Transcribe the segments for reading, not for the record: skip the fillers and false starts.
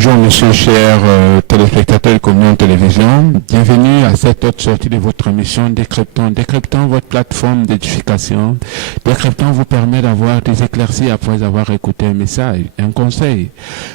Bonjour monsieur, chers téléspectateurs de Communion Télévision. Bienvenue à cette autre sortie de votre émission Décryptons. Décryptons, votre plateforme d'édification. Décryptons vous permet d'avoir des éclaircies après avoir écouté un message, un conseil.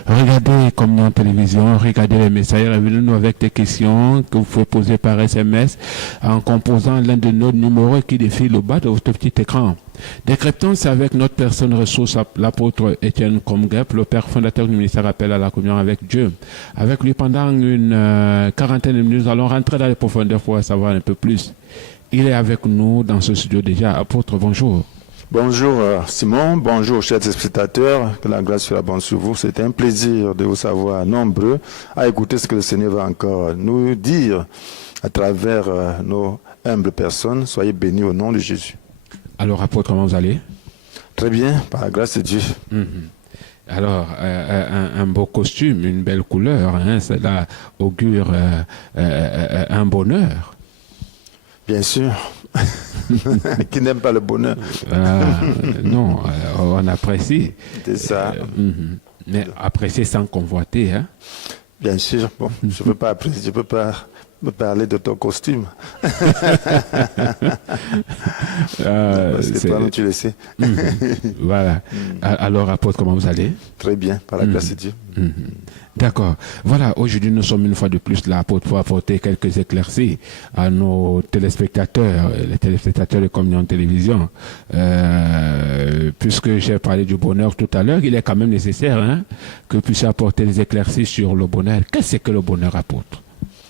Regardez Communion Télévision, regardez les messages, revenez-nous avec des questions que vous pouvez poser par SMS en composant l'un de nos numéros qui défile au bas de votre petit écran. Décryptons, c'est avec notre personne ressource, l'apôtre Étienne Comgep, le père fondateur du ministère Appel à la communion avec Dieu. Avec lui, pendant une quarantaine de minutes, nous allons rentrer dans les profondeurs pour en savoir un peu plus. Il est avec nous dans ce studio déjà. Apôtre, bonjour. Bonjour Simon, bonjour chers spectateurs, que la grâce soit bonne sur vous. C'est un plaisir de vous savoir nombreux à écouter ce que le Seigneur va encore nous dire à travers nos humbles personnes. Soyez bénis au nom de Jésus. Alors, apôtre, comment vous allez? Très bien, par la grâce de Dieu. Alors, un beau costume, une belle couleur, hein, cela augure un bonheur. Bien sûr. Qui n'aime pas le bonheur? Non, on apprécie. C'est ça. Mais apprécier sans convoiter, hein? Bien sûr. Bon, je peux pas apprécier, je peux pas me parler de ton costume. Parce que toi, tu le sais. Voilà. Alors, apôtre, comment vous allez? Très bien, par la grâce de Dieu. D'accord. Voilà, aujourd'hui, nous sommes une fois de plus là pour apporter quelques éclaircies à nos téléspectateurs, les téléspectateurs de Communion Télévision. Puisque j'ai parlé du bonheur tout à l'heure, il est quand même nécessaire que puisse apporter des éclaircies sur le bonheur. Qu'est-ce que le bonheur, apôtre?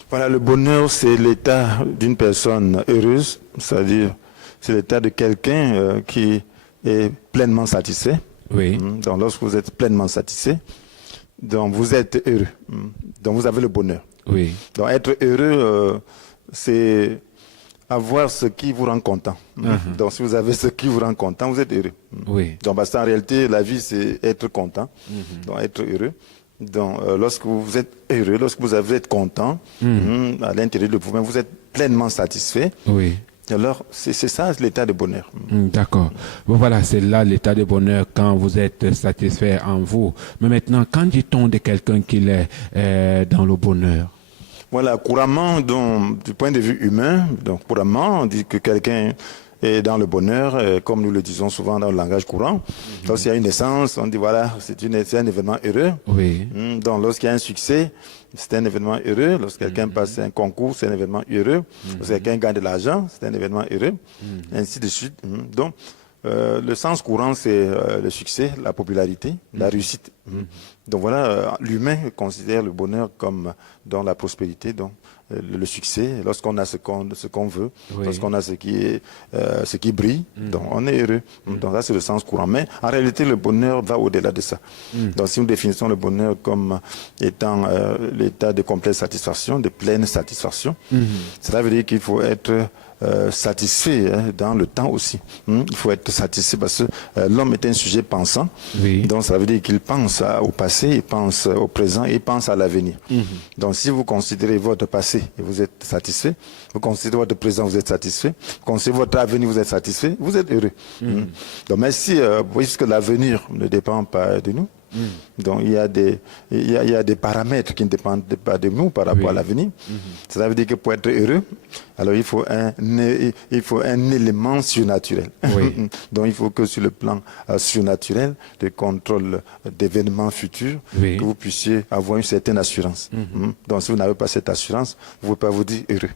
Voilà, le bonheur, c'est l'état d'une personne heureuse, c'est-à-dire c'est l'état de quelqu'un qui est pleinement satisfait. Oui. Donc, lorsque vous êtes pleinement satisfait, donc vous êtes heureux. Donc, vous avez le bonheur. Oui. Donc, être heureux, c'est avoir ce qui vous rend content. Donc, si vous avez ce qui vous rend content, vous êtes heureux. Oui. Donc, parce qu'en réalité, la vie, c'est être content. Donc, être heureux. Donc, lorsque vous êtes heureux, lorsque vous êtes content, à l'intérieur de vous-même, vous êtes pleinement satisfait. Oui. Alors, c'est ça l'état de bonheur. D'accord. Bon, voilà, c'est là l'état de bonheur quand vous êtes satisfait en vous. Mais maintenant, quand dit-on de quelqu'un qu'il est dans le bonheur? Voilà, couramment, donc, du point de vue humain, donc couramment, on dit que quelqu'un est dans le bonheur, comme nous le disons souvent dans le langage courant. Lorsqu'il y a une naissance, on dit voilà, c'est un événement heureux. Oui. Donc lorsqu'il y a un succès, c'est un événement heureux. Lorsque quelqu'un passe un concours, c'est un événement heureux. Lorsque quelqu'un gagne de l'argent, c'est un événement heureux. Ainsi de suite. Donc le sens courant, c'est le succès, la popularité, la réussite. Donc voilà, l'humain considère le bonheur comme dans la prospérité, donc le succès, lorsqu'on a ce qu'on veut, lorsqu'on a ce qui brille, donc on est heureux. Donc ça, c'est le sens courant. Mais en réalité, le bonheur va au-delà de ça. Donc si nous définissons le bonheur comme étant l'état de complète satisfaction, de pleine satisfaction, cela veut dire qu'il faut être satisfait dans le temps aussi. Il faut être satisfait parce que l'homme est un sujet pensant. Oui. Donc ça veut dire qu'il pense au passé, il pense au présent et il pense à l'avenir. Donc si vous considérez votre passé et vous êtes satisfait, vous considérez votre présent, vous êtes satisfait, vous considérez votre avenir, vous êtes satisfait, vous êtes heureux. Donc mais si, puisque l'avenir ne dépend pas de nous, donc il y a des paramètres qui ne dépendent pas de nous par rapport à l'avenir. Ça veut dire que pour être heureux, alors il faut un élément surnaturel. Oui. Donc il faut que sur le plan surnaturel, de contrôle d'événements futurs, que vous puissiez avoir une certaine assurance. Donc si vous n'avez pas cette assurance, vous ne pouvez pas vous dire heureux.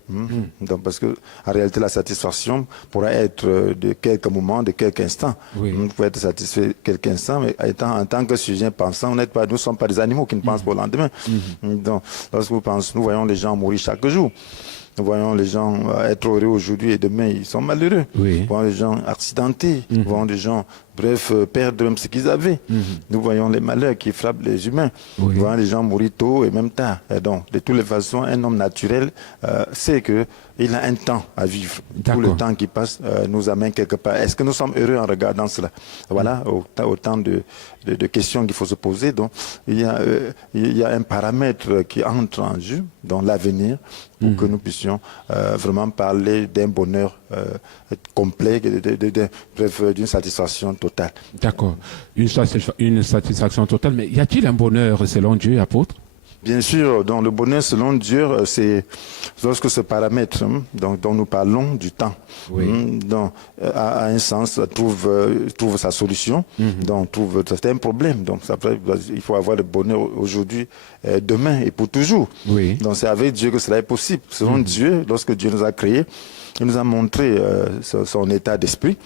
Donc parce que en réalité la satisfaction pourra être de quelques moments, de quelques instants. Vous pouvez être satisfait quelques instants, mais en tant que sujet pensant, nous ne sommes pas des animaux qui ne pensent pas au lendemain. Donc lorsque vous pensez, nous voyons les gens mourir chaque jour. Nous voyons les gens être heureux aujourd'hui et demain, ils sont malheureux. Nous voyons les gens accidentés. Nous voyons les gens, bref, perdre même ce qu'ils avaient. Nous voyons les malheurs qui frappent les humains. Nous voyons les gens mourir tôt et même tard. Et donc, de toutes les façons, un homme naturel sait qu'il a un temps à vivre. Tout le temps qui passe nous amène quelque part. Est-ce que nous sommes heureux en regardant cela? Voilà, autant de questions qu'il faut se poser. Donc, il y a un paramètre qui entre en jeu dans l'avenir pour que nous puissions vraiment parler d'un bonheur complet, bref, d'une satisfaction totale. D'accord. Une satisfaction totale. Mais y a-t-il un bonheur selon Dieu, apôtre? Bien sûr, donc le bonheur selon Dieu, c'est lorsque ce paramètre dont nous parlons du temps, donc, a un sens, trouve sa solution, donc c'est un problème. Donc il faut avoir le bonheur aujourd'hui, demain et pour toujours. Donc c'est avec Dieu que cela est possible. Selon Dieu, lorsque Dieu nous a créés, il nous a montré son état d'esprit.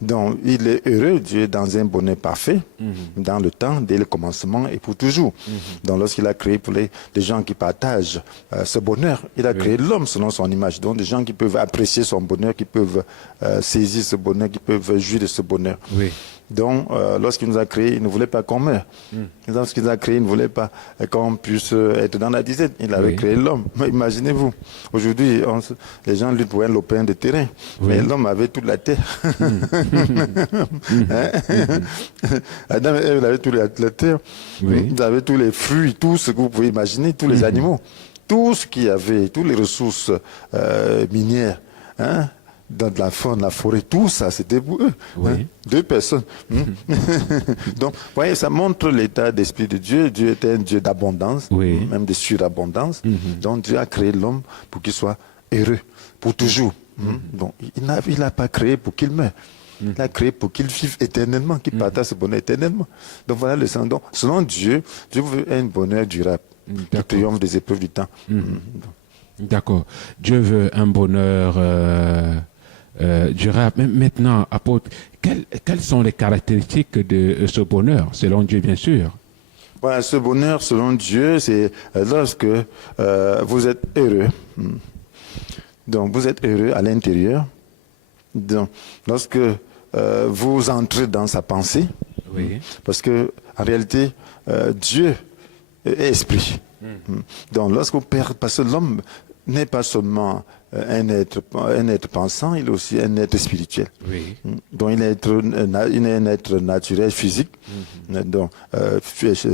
Donc, il est heureux, Dieu est dans un bonheur parfait, dans le temps, dès le commencement et pour toujours. Donc, lorsqu'il a créé pour les gens qui partagent ce bonheur, il a créé l'homme selon son image. Donc, des gens qui peuvent apprécier son bonheur, qui peuvent saisir ce bonheur, qui peuvent jouir de ce bonheur. Donc, lorsqu'il nous a créés, il ne voulait pas qu'on meure. Lorsqu'il nous a créés, il ne voulait pas qu'on puisse être dans la disette. Il avait créé l'homme. Imaginez-vous, aujourd'hui, les gens luttent pour un lopin de terrain, mais l'homme avait toute la terre. Adam et Ève avaient toute la terre. Ils avaient tous les fruits, tout ce que vous pouvez imaginer, tous les animaux, tout ce qu'il y avait, toutes les ressources minières. Dans la faune, la forêt, tout ça, c'était pour eux. Deux personnes. Donc, vous voyez, ça montre l'état d'esprit de Dieu. Dieu était un Dieu d'abondance, même de surabondance. Donc, Dieu a créé l'homme pour qu'il soit heureux, pour toujours. Donc, il n'a pas créé pour qu'il meure. Il a créé pour qu'il vive éternellement, qu'il partage ce bonheur éternellement. Donc, voilà le sens. Donc, selon Dieu, Dieu veut un bonheur durable, qui triomphe des épreuves du temps. D'accord. Dieu veut un bonheur durable. Maintenant, apôtre, quelles sont les caractéristiques de ce bonheur, selon Dieu, bien sûr? Voilà, ce bonheur, selon Dieu, c'est lorsque vous êtes heureux. Donc, vous êtes heureux à l'intérieur. Donc, lorsque vous entrez dans sa pensée, parce que en réalité, Dieu est esprit. Donc, lorsque vous perdez, parce que l'homme n'est pas seulement un être pensant, il est aussi un être spirituel. Donc il est un être naturel, physique, donc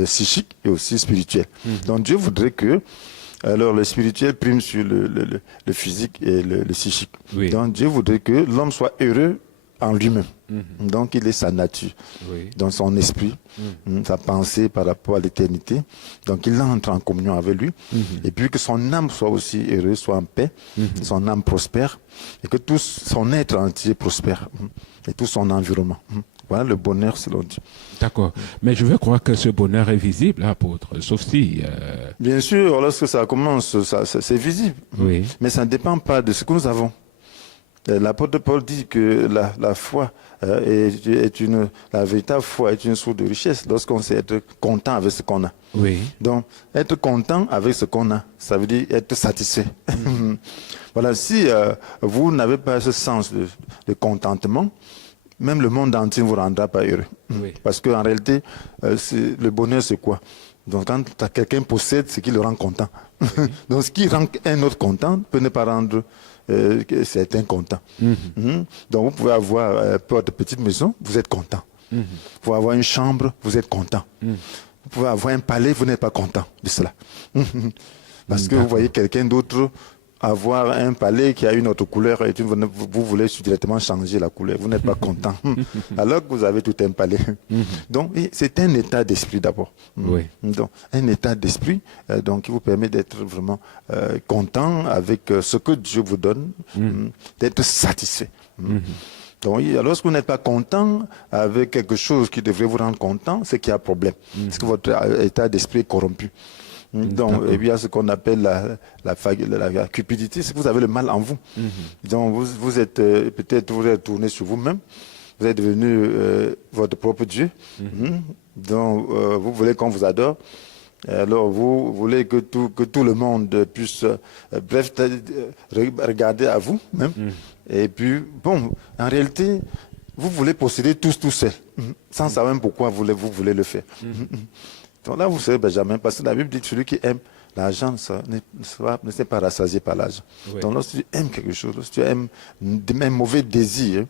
psychique et aussi spirituel. Donc Dieu voudrait que alors le spirituel prime sur le physique et le psychique. Donc Dieu voudrait que l'homme soit heureux en lui-même. Donc il est sa nature, dans son esprit, sa pensée par rapport à l'éternité. Donc il entre en communion avec lui. Et puis que son âme soit aussi heureuse, soit en paix, son âme prospère, et que tout son être entier prospère, et tout son environnement. Voilà le bonheur selon Dieu. D'accord. Mais je veux croire que ce bonheur est visible, apôtre, sauf si... Bien sûr, lorsque ça commence, c'est visible. Mais ça ne dépend pas de ce que nous avons. L'apôtre Paul dit que la foi la véritable foi est une source de richesse lorsqu'on sait être content avec ce qu'on a. Donc, être content avec ce qu'on a, ça veut dire être satisfait. Voilà, si vous n'avez pas ce sens de contentement, même le monde entier ne vous rendra pas heureux. Parce qu'en réalité, le bonheur, c'est quoi? Donc, quand quelqu'un possède, c'est qui le rend content. Donc, ce qui rend un autre content peut ne pas rendre certains contents. Donc, vous pouvez avoir votre petite maison, vous êtes content. Vous pouvez avoir une chambre, vous êtes content. Vous pouvez avoir un palais, vous n'êtes pas content de cela. Parce que vous voyez quelqu'un d'autre avoir un palais qui a une autre couleur et vous voulez directement changer la couleur. Vous n'êtes pas content. Alors que vous avez tout un palais. Donc, c'est un état d'esprit d'abord. Donc, un état d'esprit qui vous permet d'être vraiment content avec ce que Dieu vous donne, d'être satisfait. Donc, lorsque vous n'êtes pas content avec quelque chose qui devrait vous rendre content, c'est qu'il y a un problème. C'est que votre état d'esprit est corrompu. Donc, et puis il y a ce qu'on appelle la cupidité, c'est que vous avez le mal en vous. Donc, vous êtes peut-être vous êtes tourné sur vous-même, vous êtes devenu votre propre Dieu. Donc, vous voulez qu'on vous adore. Alors, vous voulez que tout le monde puisse, regarder à vous même. Et puis, bon, en réalité, vous voulez posséder tous tout seul, sans savoir même pourquoi vous voulez le faire. Donc là, vous savez, Benjamin, parce que la Bible dit que celui qui aime l'argent ne s'est pas rassasié par l'argent. Donc lorsque tu aimes quelque chose, lorsque tu aimes un mauvais désir,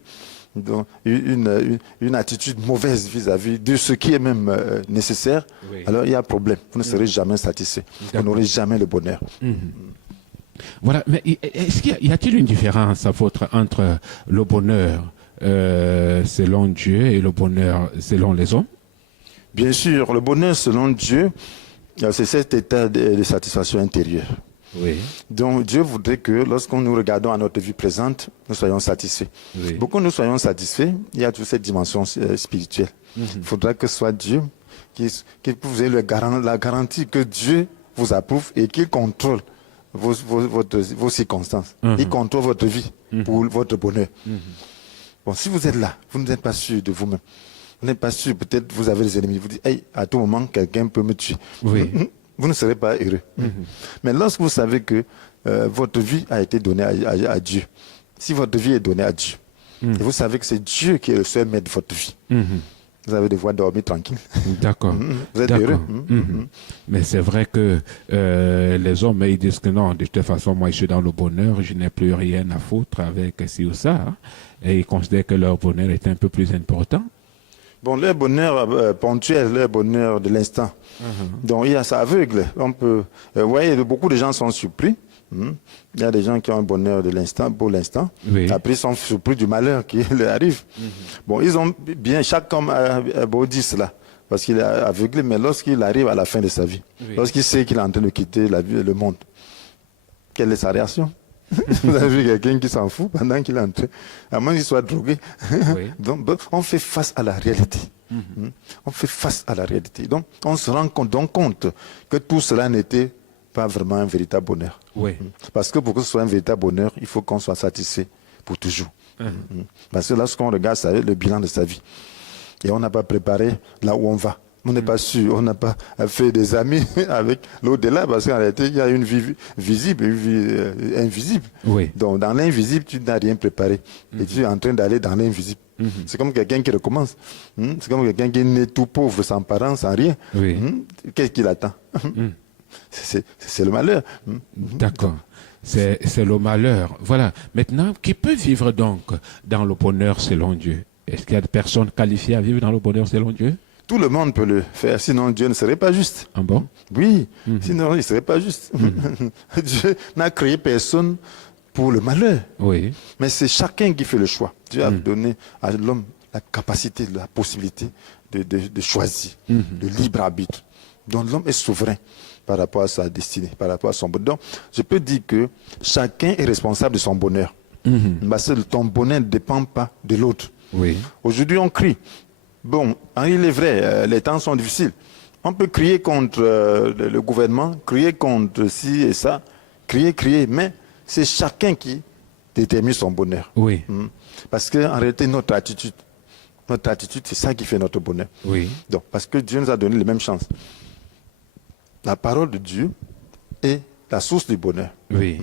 donc une attitude mauvaise vis-à-vis de ce qui est même nécessaire, alors il y a un problème. Vous ne serez jamais satisfait. Vous n'aurez jamais le bonheur. Voilà, mais y a-t-il une différence, apôtre, entre le bonheur selon Dieu et le bonheur selon les hommes? Bien sûr, le bonheur selon Dieu C'est cet état de satisfaction intérieure. Oui. Donc Dieu voudrait que lorsqu'on nous regardons à notre vie présente, nous soyons satisfaits. Oui. Pour que nous soyons satisfaits, il y a toute cette dimension spirituelle. Il faudra que ce soit Dieu qui vous ait la garantie que Dieu vous approuve et qu'il contrôle vos circonstances. Il contrôle votre vie pour votre bonheur. Bon, si vous êtes là, vous n'êtes pas sûr de vous-même. Vous n'êtes pas sûr, peut-être vous avez des ennemis. Vous dites, hey, à tout moment, quelqu'un peut me tuer. Oui. Vous ne serez pas heureux. Mais lorsque vous savez que votre vie a été donnée à Dieu, si votre vie est donnée à Dieu, et vous savez que c'est Dieu qui est le seul maître de votre vie, vous avez devoir dormir tranquille. D'accord. Vous êtes heureux. Mais c'est vrai que les hommes, ils disent que non, de toute façon, moi, je suis dans le bonheur, je n'ai plus rien à foutre avec ci ou ça. Hein, et ils considèrent que leur bonheur est un peu plus important. Bon, leur bonheur ponctuel, leur bonheur de l'instant. Donc, il y a ça aveugle. On peut, vous voyez, beaucoup de gens sont surpris. Il y a des gens qui ont un bonheur de l'instant, pour l'instant. Oui. Après, ils sont surpris du malheur qui leur arrive. Bon, ils ont bien, chaque homme a beau dire cela, parce qu'il est aveuglé, mais lorsqu'il arrive à la fin de sa vie, lorsqu'il sait qu'il est en train de quitter la vie, le monde, quelle est sa réaction? Vous avez vu quelqu'un qui s'en fout pendant qu'il est en train, à moins qu'il soit drogué. Oui. Donc, on fait face à la réalité. On fait face à la réalité. Donc, on se rend compte que tout cela n'était pas vraiment un véritable bonheur. Oui. Parce que pour que ce soit un véritable bonheur, il faut qu'on soit satisfait pour toujours. Parce que lorsqu'on regarde le bilan de sa vie, et on n'a pas préparé là où on va, on n'est pas sûr, on n'a pas fait des amis avec l'au-delà, parce qu'en réalité, il y a une vie visible et une vie invisible. Oui. Donc, dans l'invisible, tu n'as rien préparé. Et tu es en train d'aller dans l'invisible. C'est comme quelqu'un qui recommence. C'est comme quelqu'un qui est né tout pauvre, sans parents, sans rien. Oui. Qu'est-ce qu'il attend? C'est le malheur. D'accord. C'est le malheur. Voilà. Maintenant, qui peut vivre donc dans le bonheur selon Dieu? Est-ce qu'il y a des personnes qualifiées à vivre dans le bonheur selon Dieu? Tout le monde peut le faire, sinon Dieu ne serait pas juste. Ah bon? Oui, sinon il ne serait pas juste. Dieu n'a créé personne pour le malheur. Oui. Mais c'est chacun qui fait le choix. Dieu a donné à l'homme la capacité, la possibilité de choisir, de libre arbitre. Donc l'homme est souverain par rapport à sa destinée, par rapport à son bonheur. Donc je peux dire que chacun est responsable de son bonheur. Parce que ton bonheur ne dépend pas de l'autre. Oui. Aujourd'hui on crie. Bon, il est vrai, les temps sont difficiles. On peut crier contre le gouvernement, crier contre ci et ça, crier, mais c'est chacun qui détermine son bonheur. Oui. Parce qu'en réalité, notre attitude, c'est ça qui fait notre bonheur. Oui. Donc, parce que Dieu nous a donné les mêmes chances. La parole de Dieu est la source du bonheur. Oui.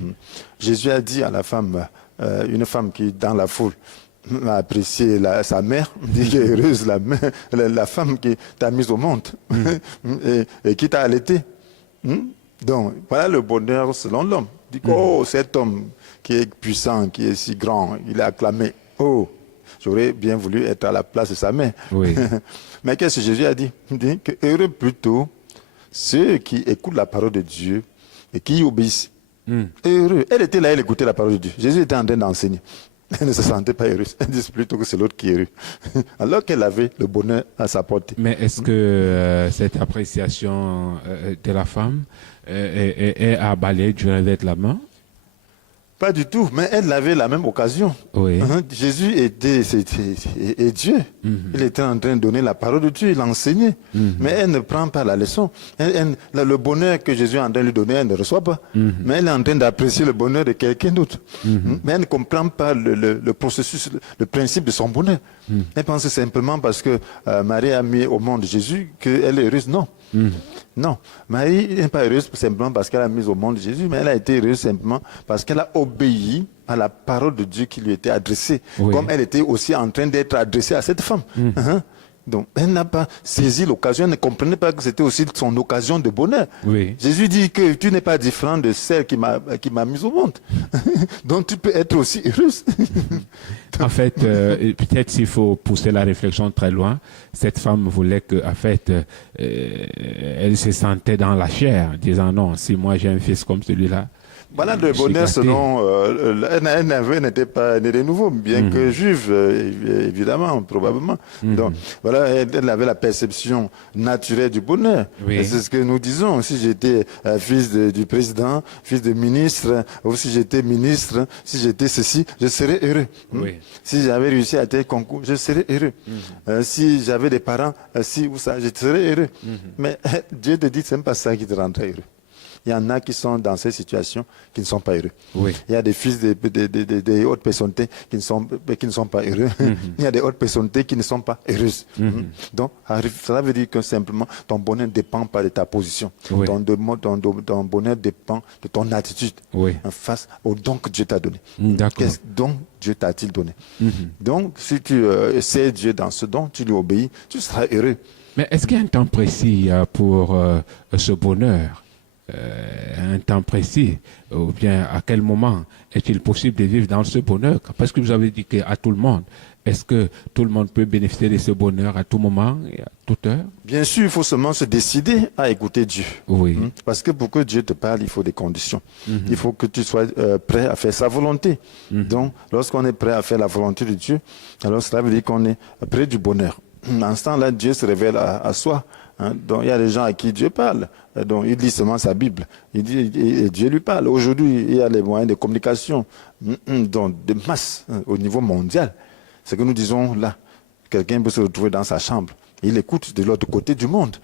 Jésus a dit à la femme, une femme qui est dans la foule, a apprécié sa mère, dit qu'elle est heureuse, la femme qui t'a mise au monde et qui t'a allaité. Donc, voilà le bonheur selon l'homme. Dit que, oh, cet homme qui est puissant, qui est si grand, il est acclamé. Oh, j'aurais bien voulu être à la place de sa mère. Oui. Mais qu'est-ce que Jésus a dit? Il dit que heureux plutôt ceux qui écoutent la parole de Dieu et qui y obéissent. Heureux. Elle était là, elle écoutait la parole de Dieu. Jésus était en train d'enseigner. Elle ne se sentait pas heureuse. Elle dit plutôt que c'est l'autre qui est heureux. Alors qu'elle avait le bonheur à sa portée. Mais est-ce que cette appréciation de la femme est à balayer du revers de la main? Pas du tout, mais elle avait la même occasion. Oui. Jésus était Dieu. Il était en train de donner la parole de Dieu, il enseignait. Mais elle ne prend pas la leçon. Le bonheur que Jésus est en train de lui donner, elle ne reçoit pas. Mais elle est en train d'apprécier le bonheur de quelqu'un d'autre. Mais elle ne comprend pas le processus, le principe de son bonheur. Elle pense simplement parce que Marie a mis au monde Jésus qu'elle est heureuse. Non. Non, Marie n'est pas heureuse simplement parce qu'elle a mis au monde Jésus, mais elle a été heureuse simplement parce qu'elle a obéi à la parole de Dieu qui lui était adressée, comme elle était aussi en train d'être adressée à cette femme. Donc, elle n'a pas saisi l'occasion, elle ne comprenait pas que c'était aussi son occasion de bonheur. Oui. Jésus dit que tu n'es pas différent de celle qui m'a mise au monde. Donc, tu peux être aussi heureuse. En fait, peut-être s'il faut pousser la réflexion très loin, cette femme voulait que, en fait, elle se sentait dans la chair, disant non, si moi j'ai un fils comme celui-là, Voilà, le bonheur selon NAV n'était pas nouveau, bien que juive, évidemment, probablement. Donc, voilà, elle avait la perception naturelle du bonheur. Oui. C'est ce que nous disons. Si j'étais fils du président, fils de ministre, ou si j'étais ministre, si j'étais ceci, je serais heureux. Oui. Si j'avais réussi à tel concours, je serais heureux. Si j'avais des parents, si ou ça, je serais heureux. Mais Dieu te dit, c'est même pas ça qui te rendrait heureux. Il y en a qui sont dans ces situations qui ne sont pas heureux. Oui. Il y a des fils de hautes personnalités qui ne sont pas heureux. Il y a des hautes personnalités qui ne sont pas heureuses. Donc, ça veut dire que simplement, ton bonheur ne dépend pas de ta position. Oui. Ton bonheur dépend de ton attitude face au don que Dieu t'a donné. Quel don Dieu t'a-t-il donné? Donc, si tu sais Dieu dans ce don, tu lui obéis, tu seras heureux. Mais est-ce qu'il y a un temps précis pour ce bonheur? Un temps précis, ou bien à quel moment est-il possible de vivre dans ce bonheur? Parce que vous avez dit qu'à tout le monde, est-ce que tout le monde peut bénéficier de ce bonheur à tout moment et à toute heure? Bien sûr, il faut seulement se décider à écouter Dieu. Oui. Parce que pour que Dieu te parle, il faut des conditions. Il faut que tu sois prêt à faire sa volonté. Donc, lorsqu'on est prêt à faire la volonté de Dieu, alors cela veut dire qu'on est près du bonheur. En ce temps-là, Dieu se révèle à soi. Donc, il y a des gens à qui Dieu parle. Donc, il lit seulement sa Bible. Il dit, et Dieu lui parle. Aujourd'hui, il y a les moyens de communication donc, de masse au niveau mondial. Ce que nous disons là, quelqu'un peut se retrouver dans sa chambre. Il écoute de l'autre côté du monde.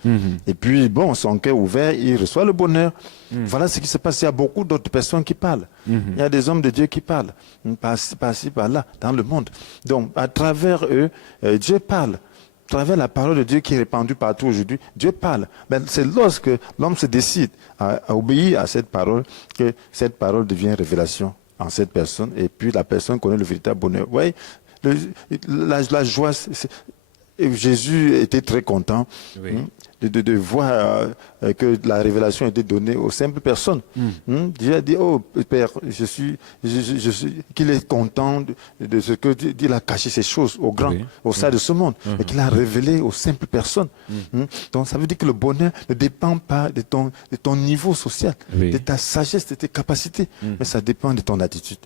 Et puis, bon, son cœur ouvert, il reçoit le bonheur. Voilà ce qui se passe. Il y a beaucoup d'autres personnes qui parlent. Il y a des hommes de Dieu qui parlent. Par-ci, par-là, dans le monde. Donc, à travers eux, Dieu parle. À travers la parole de Dieu qui est répandue partout aujourd'hui, Dieu parle. Mais c'est lorsque l'homme se décide à obéir à cette parole que cette parole devient révélation en cette personne. Et puis la personne connaît le véritable bonheur. Vous voyez, la joie, Jésus était très content de voir que la révélation était donnée aux simples personnes. Dieu a dit, oh Père, qu'il est content de ce que Dieu a caché ces choses aux grands, au sein de ce monde, et qu'il a révélé aux simples personnes. Donc ça veut dire que le bonheur ne dépend pas de ton niveau social, de ta sagesse, de tes capacités, mais ça dépend de ton attitude.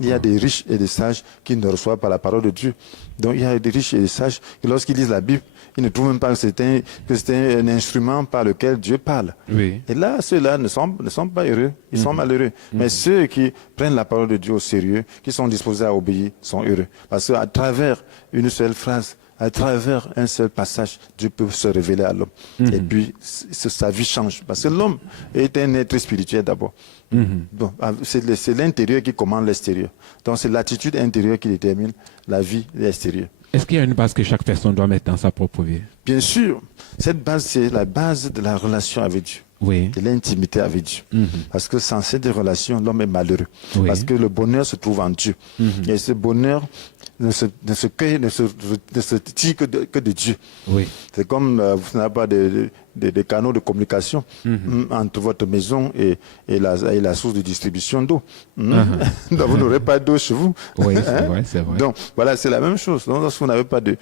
Il y a des riches et des sages qui ne reçoivent pas la parole de Dieu. Donc il y a des riches et des sages qui, lorsqu'ils lisent la Bible, ils ne trouvent même pas que c'était un instrument par lequel Dieu parle. Et là, ceux-là ne sont pas heureux, ils sont malheureux. Mais ceux qui prennent la parole de Dieu au sérieux, qui sont disposés à obéir, sont heureux. Parce qu'à travers une seule phrase, à travers un seul passage, Dieu peut se révéler à l'homme. Et puis, sa vie change. Parce que l'homme est un être spirituel d'abord. Donc, c'est l'intérieur qui commande l'extérieur. Donc, c'est l'attitude intérieure qui détermine la vie extérieure. Est-ce qu'il y a une base que chaque personne doit mettre dans sa propre vie? Bien sûr. Cette base, c'est la base de la relation avec Dieu. De l'intimité avec Dieu. Parce que sans cette relation, l'homme est malheureux. Parce que le bonheur se trouve en Dieu. Et ce bonheur ne se tire que de Dieu. C'est comme vous n'avez pas de canaux de communication entre votre maison et la source de distribution d'eau. Donc vous n'aurez pas d'eau chez vous. C'est vrai. Donc voilà, c'est la même chose. Donc, lorsque vous n'avez pas de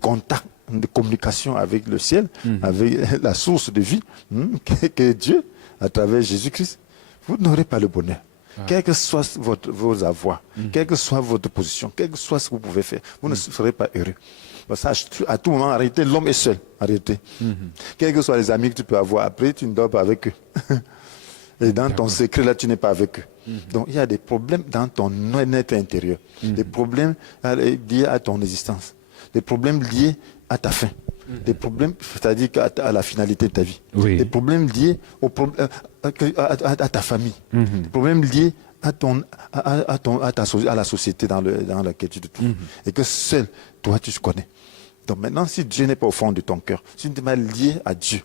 contact, de communication avec le ciel, avec la source de vie, qui est Dieu, à travers Jésus-Christ, vous n'aurez pas le bonheur. Quel que soit vos avoirs, quelle que soit votre position, quel que soit ce que vous pouvez faire, vous ne serez pas heureux. Parce que à tout moment, en réalité, l'homme est seul. En réalité. Quels que soient les amis que tu peux avoir, après, tu ne dors pas avec eux. Et dans ton secret, là, tu n'es pas avec eux. Donc, il y a des problèmes dans ton être intérieur. Des problèmes liés à ton existence. Des problèmes liés à ta fin. Des problèmes, c'est-à-dire à la finalité de ta vie. Des problèmes liés à ta famille. Des problèmes liés à la société dans laquelle tu te trouves. Et que seul, toi, tu connais. Donc maintenant, si Dieu n'est pas au fond de ton cœur, si tu n'es pas lié à Dieu,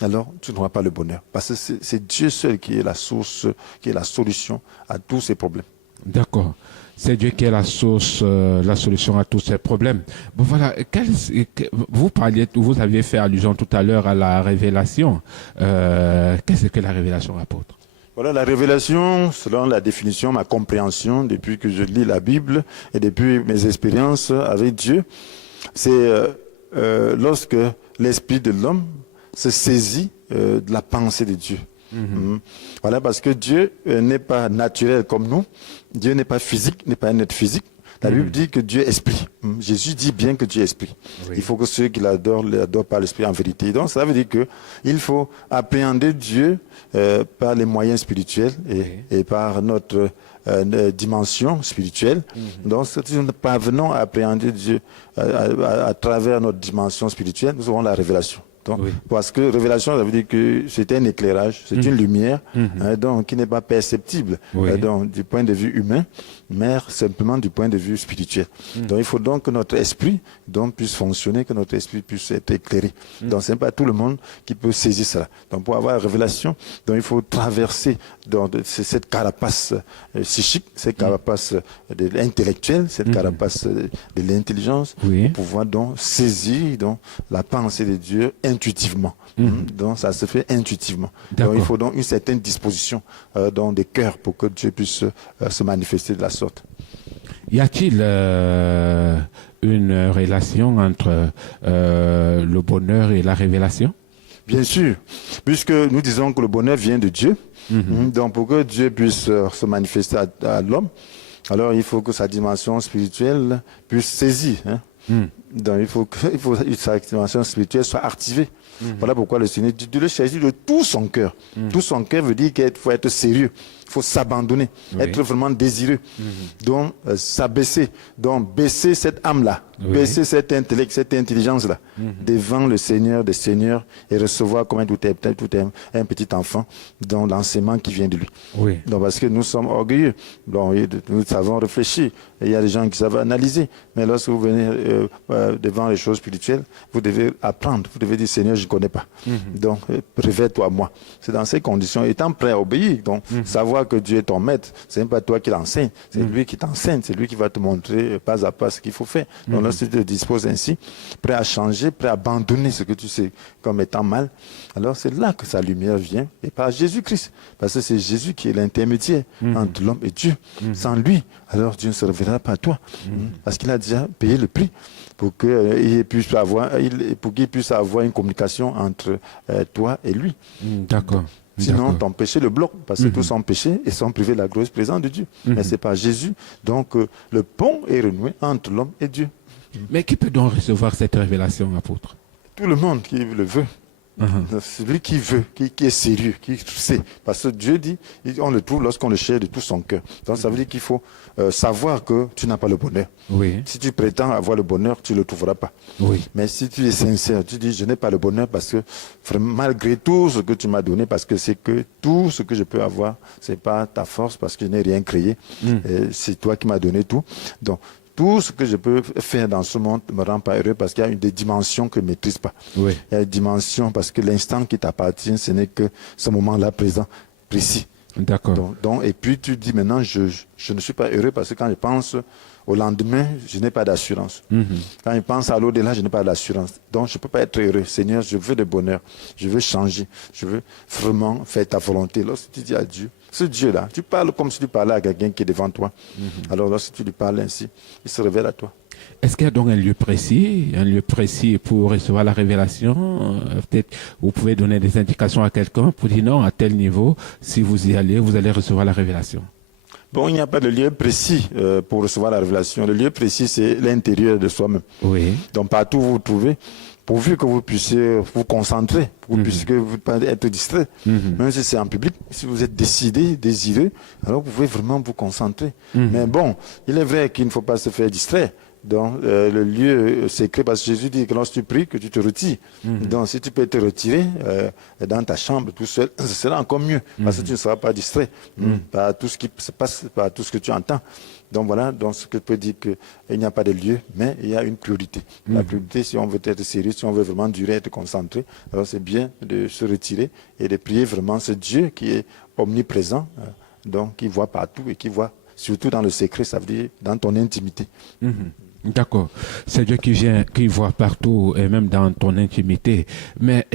alors tu n'auras pas le bonheur. Parce que c'est Dieu seul qui est la source, qui est la solution à tous ces problèmes. D'accord. C'est Dieu qui est la source, la solution à tous ces problèmes. Bon, voilà. Vous aviez fait allusion tout à l'heure à la révélation. Qu'est-ce que la révélation apporte? Voilà, la révélation, selon la définition, ma compréhension, depuis que je lis la Bible et depuis mes expériences avec Dieu, c'est lorsque l'esprit de l'homme se saisit de la pensée de Dieu. Voilà, parce que Dieu n'est pas naturel comme nous. Dieu n'est pas physique, n'est pas un être physique. La Bible dit que Dieu est esprit. Jésus dit bien que Dieu est esprit. Oui. Il faut que ceux qui l'adorent par l'esprit en vérité. Donc ça veut dire que il faut appréhender Dieu par les moyens spirituels et par notre dimension spirituelle. Donc si nous parvenons à appréhender Dieu à travers notre dimension spirituelle, nous aurons la révélation. Donc, parce que révélation, ça veut dire que c'est un éclairage, c'est une lumière, donc qui n'est pas perceptible donc, du point de vue humain, mais simplement du point de vue spirituel. Donc il faut donc que notre esprit donc, puisse fonctionner, que notre esprit puisse être éclairé. Donc ce n'est pas tout le monde qui peut saisir cela. Donc pour avoir la révélation, donc, il faut traverser donc, cette carapace psychique, cette carapace intellectuelle, cette carapace de l'intelligence, pour pouvoir donc saisir donc, la pensée de Dieu intuitivement. Donc ça se fait intuitivement. Donc il faut donc une certaine disposition dans des cœurs pour que Dieu puisse se manifester de la sorte. Y a-t-il une relation entre le bonheur et la révélation? Bien sûr, puisque nous disons que le bonheur vient de Dieu, donc pour que Dieu puisse se manifester à l'homme, alors il faut que sa dimension spirituelle puisse saisir. Donc il faut que sa dimension spirituelle soit activée. Voilà pourquoi le Seigneur dit de le chercher de tout son cœur. Tout son cœur veut dire qu'il faut être sérieux, il faut s'abandonner, être vraiment désireux. Donc s'abaisser, donc baisser cette âme-là, baisser cet intellect, cette intelligence-là, devant le Seigneur des Seigneurs et recevoir comme un petit enfant dans l'enseignement qui vient de lui. Donc parce que nous sommes orgueilleux, donc, nous savons réfléchir, et il y a des gens qui savent analyser, mais lorsque vous venez devant les choses spirituelles, vous devez apprendre, vous devez dire Seigneur, je ne connais pas. Donc révèle-toi à moi. C'est dans ces conditions, étant prêt à obéir, donc savoir que Dieu est ton maître, c'est même pas toi qui l'enseigne, c'est lui qui t'enseigne, c'est lui qui va te montrer pas à pas ce qu'il faut faire. Donc lorsque tu te disposes ainsi, prêt à changer, prêt à abandonner ce que tu sais comme étant mal, alors c'est là que sa lumière vient, et par Jésus-Christ, parce que c'est Jésus qui est l'intermédiaire entre l'homme et Dieu. Sans lui, alors Dieu ne se révélera pas à toi, parce qu'il a déjà payé le prix pour qu'il puisse avoir une communication entre toi et lui. D'accord. Sinon, ton péché le bloque, parce que tous sont péchés et sont privés de la glorieuse présence de Dieu. Mais c'est par Jésus, donc le pont est renoué entre l'homme et Dieu. Mais qui peut donc recevoir cette révélation, apôtre? Tout le monde qui le veut. Celui qui veut, qui est sérieux, qui sait. Parce que Dieu dit, on le trouve lorsqu'on le cherche de tout son cœur. Donc ça veut dire qu'il faut savoir que tu n'as pas le bonheur. Si tu prétends avoir le bonheur, tu ne le trouveras pas. Mais si tu es sincère, tu dis, je n'ai pas le bonheur parce que malgré tout ce que tu m'as donné, parce que c'est que tout ce que je peux avoir, ce n'est pas ta force parce que je n'ai rien créé. C'est toi qui m'as donné tout. Donc, tout ce que je peux faire dans ce monde ne me rend pas heureux parce qu'il y a des dimensions que je ne maîtrise pas. Il y a des dimensions parce que l'instant qui t'appartient, ce n'est que ce moment-là présent, précis. D'accord. Donc, et puis tu dis maintenant, je ne suis pas heureux parce que quand je pense au lendemain, je n'ai pas d'assurance. Quand je pense à l'au-delà, je n'ai pas d'assurance. Donc je ne peux pas être heureux. Seigneur, je veux le bonheur. Je veux changer. Je veux vraiment faire ta volonté. Lorsque tu dis à Dieu, ce Dieu-là, tu parles comme si tu parlais à quelqu'un qui est devant toi. Alors lorsque tu lui parles ainsi, il se révèle à toi. Est-ce qu'il y a donc un lieu précis pour recevoir la révélation? Peut-être vous pouvez donner des indications à quelqu'un pour dire non, à tel niveau, si vous y allez, vous allez recevoir la révélation. Bon, il n'y a pas de lieu précis pour recevoir la révélation. Le lieu précis, c'est l'intérieur de soi-même. Donc partout où vous vous trouvez, pourvu que vous puissiez vous concentrer, pour que vous ne pas être distrait. Même si c'est en public, si vous êtes décidé, désireux, alors vous pouvez vraiment vous concentrer. Mais bon, il est vrai qu'il ne faut pas se faire distraire. Donc, le lieu secret, parce que Jésus dit que lorsque tu pries, que tu te retires. Donc, si tu peux te retirer dans ta chambre tout seul, ce sera encore mieux, parce que tu ne seras pas distrait par tout ce qui se passe, par tout ce que tu entends. Donc, voilà, donc ce que je peux dire qu'il n'y a pas de lieu, mais il y a une priorité. La priorité, si on veut être sérieux, si on veut vraiment durer, être concentré, alors c'est bien de se retirer et de prier vraiment ce Dieu qui est omniprésent, donc qui voit partout et qui voit surtout dans le secret, ça veut dire dans ton intimité. D'accord. C'est Dieu qui voit partout et même dans ton intimité. Mais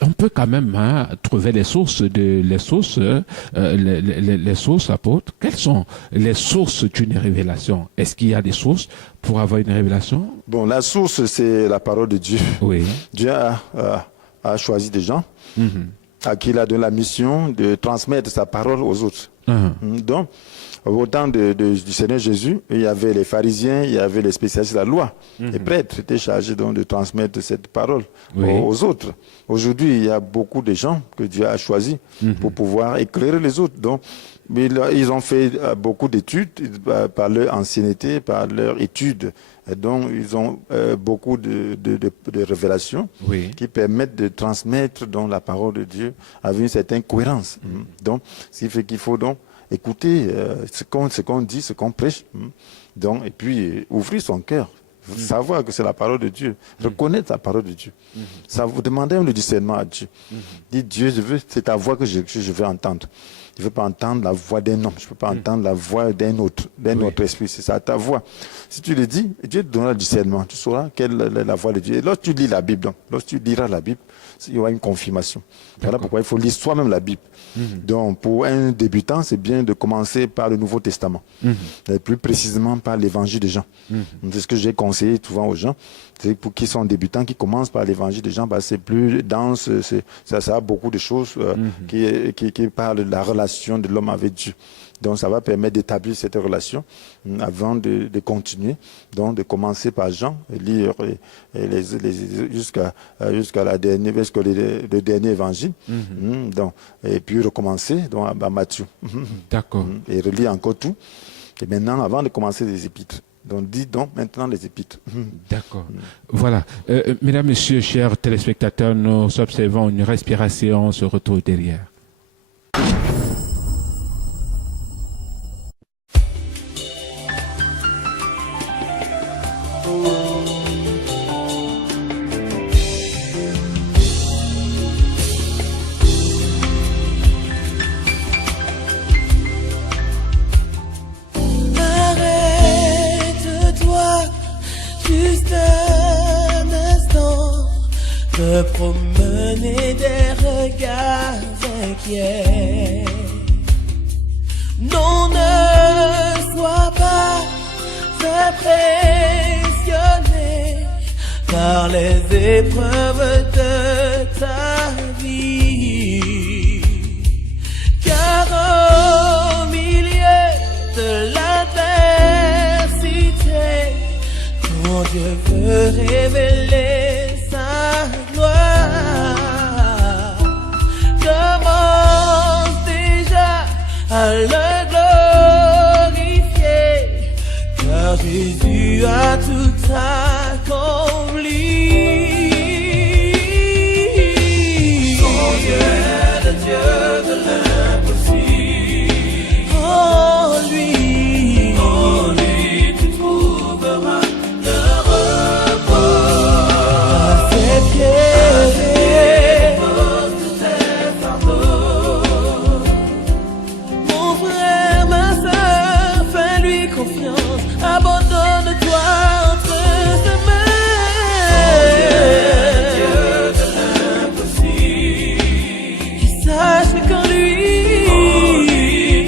on peut quand même trouver les sources apôtres. Quelles sont les sources d'une révélation? Est-ce qu'il y a des sources pour avoir une révélation? Bon, la source, c'est la parole de Dieu. Dieu a choisi des gens à qui il a donné la mission de transmettre sa parole aux autres. Donc, au temps du Seigneur Jésus, il y avait les pharisiens, il y avait les spécialistes de la loi. Les prêtres étaient chargés donc de transmettre cette parole aux autres. Aujourd'hui, il y a beaucoup de gens que Dieu a choisis pour pouvoir éclairer les autres. Donc, ils ont fait beaucoup d'études par leur ancienneté, par leur étude. Et donc, ils ont beaucoup de révélations qui permettent de transmettre donc, la parole de Dieu avec une certaine cohérence. Donc, ce qui fait qu'il faut donc écouter ce qu'on dit, ce qu'on prêche. Donc, et puis, ouvrir son cœur. Savoir que c'est la parole de Dieu. Reconnaître la parole de Dieu. Ça vous demandez le discernement à Dieu. Dites Dieu, c'est ta voix que je veux entendre. Je ne veux pas entendre la voix d'un homme. Je ne peux pas entendre la voix d'un autre esprit. C'est ça, ta voix. Si tu le dis, Dieu te donnera le discernement. Tu sauras quelle est la voix de Dieu. Et lorsque tu lis la Bible, donc, lorsque tu liras la Bible, il y aura une confirmation. Voilà pourquoi il faut lire soi-même la Bible. Donc, pour un débutant, c'est bien de commencer par le Nouveau Testament. Et plus précisément par l'Évangile de Jean. C'est ce que j'ai conseillé souvent aux gens. C'est pour qui sont débutants, qui commencent par l'Évangile de Jean, c'est plus dense, ça a beaucoup de choses qui parlent de la relation de l'homme avec Dieu. Donc, ça va permettre d'établir cette relation avant de continuer. Donc, de commencer par Jean, et lire jusqu'à le dernier évangile. Donc, et puis recommencer donc, à Matthieu. D'accord. Et relire encore tout. Et maintenant, avant de commencer les épîtres. Donc, dis donc maintenant les épîtres. D'accord. Voilà. Mesdames, Messieurs, chers téléspectateurs, nous observons une respiration. On se retrouve derrière. Me promener des regards inquiets. Non, ne sois pas impressionné par les épreuves de ta vie, car au milieu de l'adversité, ton Dieu veut révéler sa gloire. Commence déjà à le glorifier, car Jésus a tout accompli. Ton Dieu est le Dieu de l'impossible. En lui tu trouveras le repos. À ses pieds, dépose tes fardeaux. Mon frère, ma soeur, fais-lui confiance, abandonne-toi entre ses mains. Dieu de l'impossible, qui sache qu'en lui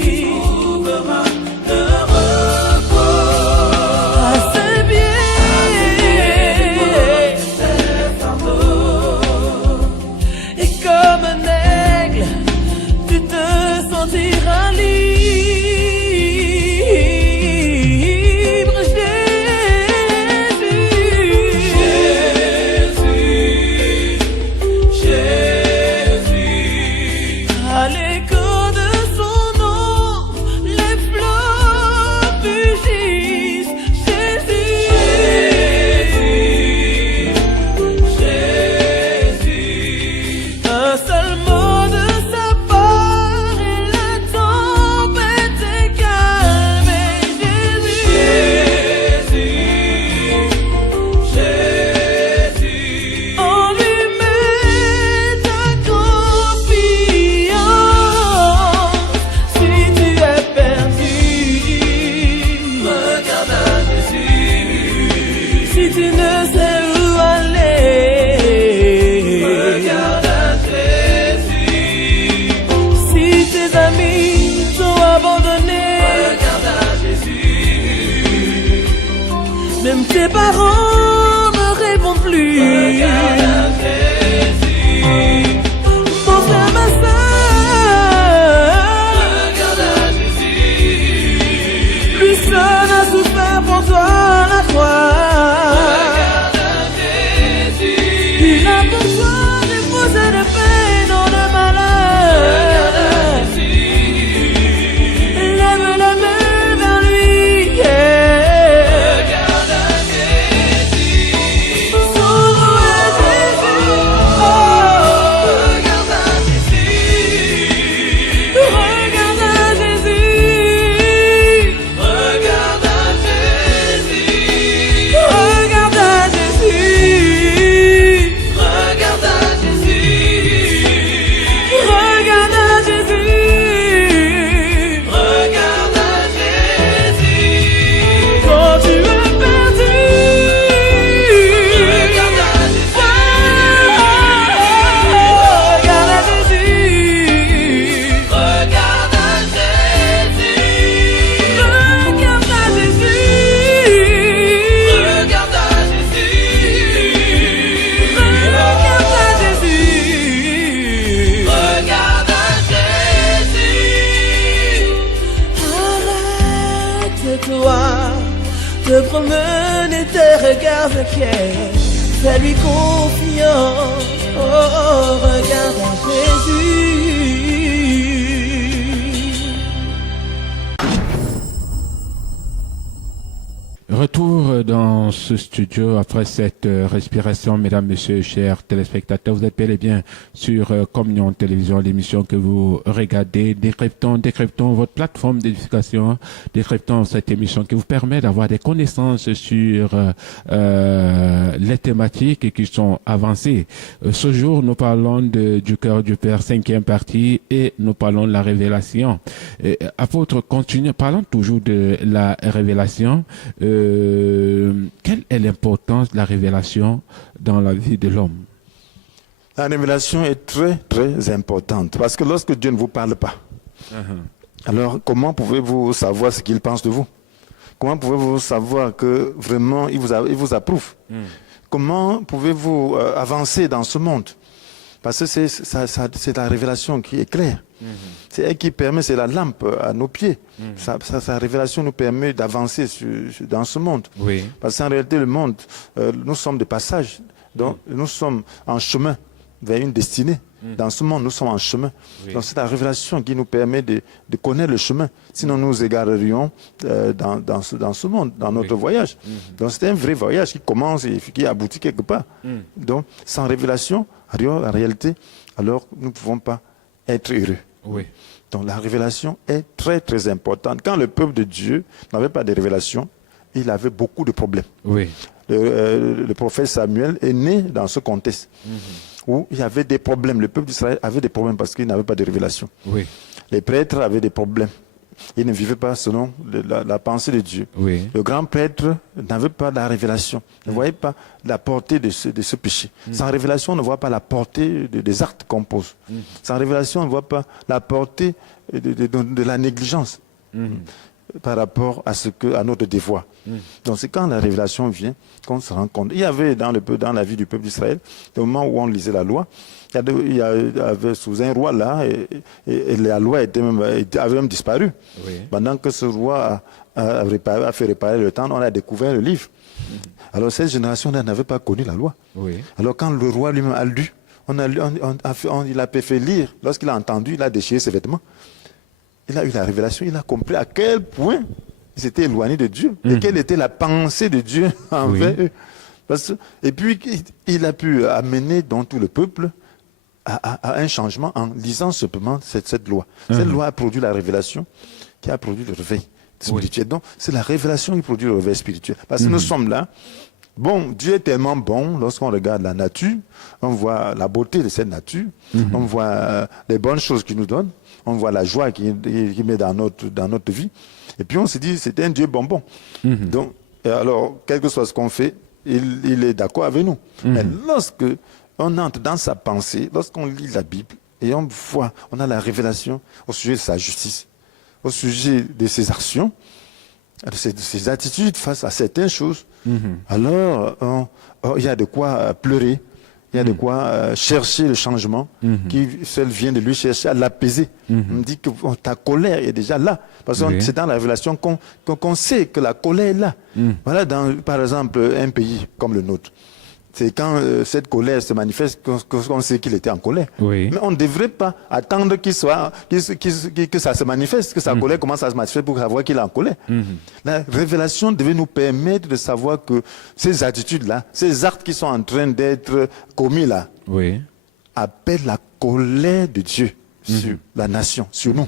tu trouveras le repos. À ses pieds, tes fardeaux. Et comme un aigle, tu te sentiras libre. Jésus, à l'écho de son nom, les flots mugissent. Jésus, un seul mot de sa part et la tempête est calmée. Jésus, en lui mets ta confiance. Si tu es perdu, regarde à Jésus. Si tu ne sais où aller, regarde à Jésus. Si tes amis t'ont abandonné, regarde à Jésus. Même tes parents ne répondent plus, regarde à Jésus. Mon frère, ma te promener tes regards inquiets. Fais-lui confiance, oh, regarde à Jésus. Retour dans ce studio après cette respiration, mesdames, messieurs, chers téléspectateurs. Vous êtes bel et bien sur Communion Télévision, l'émission que vous regardez. Décryptons votre plateforme d'édification, décryptons cette émission qui vous permet d'avoir des connaissances sur les thématiques qui sont avancées. Ce jour, nous parlons du cœur du Père, 5e partie, et nous parlons de la révélation. Apôtre, continue, parlons toujours de la révélation. Quelle est l'importance de la révélation dans la vie de l'homme? La révélation est très, très importante. Parce que lorsque Dieu ne vous parle pas, alors comment pouvez-vous savoir ce qu'il pense de vous? Comment pouvez-vous savoir que vraiment il vous approuve? Comment pouvez-vous avancer dans ce monde? Parce que c'est la révélation qui est claire. C'est elle qui permet, c'est la lampe à nos pieds. Sa révélation nous permet d'avancer dans ce monde. Oui. Parce qu'en réalité, le monde, nous sommes de passage. Donc, nous sommes en chemin vers une destinée. Dans ce monde, nous sommes en chemin. Donc, c'est la révélation qui nous permet de connaître le chemin. Sinon, nous égarerions dans ce monde, dans notre voyage. Donc, c'est un vrai voyage qui commence et qui aboutit quelque part. Donc, sans révélation, en réalité, alors nous ne pouvons pas être heureux. Donc, la révélation est très, très importante. Quand le peuple de Dieu n'avait pas de révélation, il avait beaucoup de problèmes. Le prophète Samuel est né dans ce contexte où il y avait des problèmes. Le peuple d'Israël avait des problèmes parce qu'il n'avait pas de révélation. Les prêtres avaient des problèmes. Ils ne vivaient pas selon la pensée de Dieu. Le grand prêtre n'avait pas la révélation, ne voyait pas la portée de ce péché. Sans révélation, on ne voit pas la portée des actes qu'on pose. Sans révélation, on ne voit pas la portée de la négligence par rapport à notre devoir. Donc c'est quand la révélation vient qu'on se rend compte. Il y avait dans la vie du peuple d'Israël, au moment où on lisait la loi, il y avait sous un roi là, et la loi avait même disparu. Pendant que ce roi a fait réparer le temps, on a découvert le livre. Alors cette génération-là n'avait pas connu la loi. Alors quand le roi lui-même a lu, il a fait lire, lorsqu'il a entendu, il a déchiré ses vêtements. Il a eu la révélation, il a compris à quel point ils étaient éloignés de Dieu et quelle était la pensée de Dieu envers eux. Et puis, il a pu amener dans tout le peuple à un changement en lisant simplement cette loi. Cette loi a produit la révélation qui a produit le réveil spirituel. Donc, c'est la révélation qui produit le réveil spirituel. Parce que nous sommes là. Bon, Dieu est tellement bon, lorsqu'on regarde la nature, on voit la beauté de cette nature, on voit les bonnes choses qu'il nous donne, on voit la joie qu'il met dans notre vie. Et puis on se dit, c'est un Dieu bonbon. Donc, alors, quel que soit ce qu'on fait, il est d'accord avec nous. Mais lorsque on entre dans sa pensée, lorsqu'on lit la Bible, et on voit, on a la révélation au sujet de sa justice, au sujet de ses actions, de ses attitudes face à certaines choses, alors il y a de quoi pleurer, il y a de quoi chercher le changement qui seul vient de lui, chercher à l'apaiser. On me dit que ta colère est déjà là, parce que c'est dans la révélation qu'on sait que la colère est là. Voilà, par exemple, un pays comme le nôtre. C'est quand cette colère se manifeste qu'on sait qu'il était en colère. Mais on ne devrait pas attendre que ça se manifeste, que sa colère commence à se manifester pour savoir qu'il est en colère. La révélation devait nous permettre de savoir que ces attitudes-là, ces actes qui sont en train d'être commis là, appellent la colère de Dieu sur la nation, sur nous.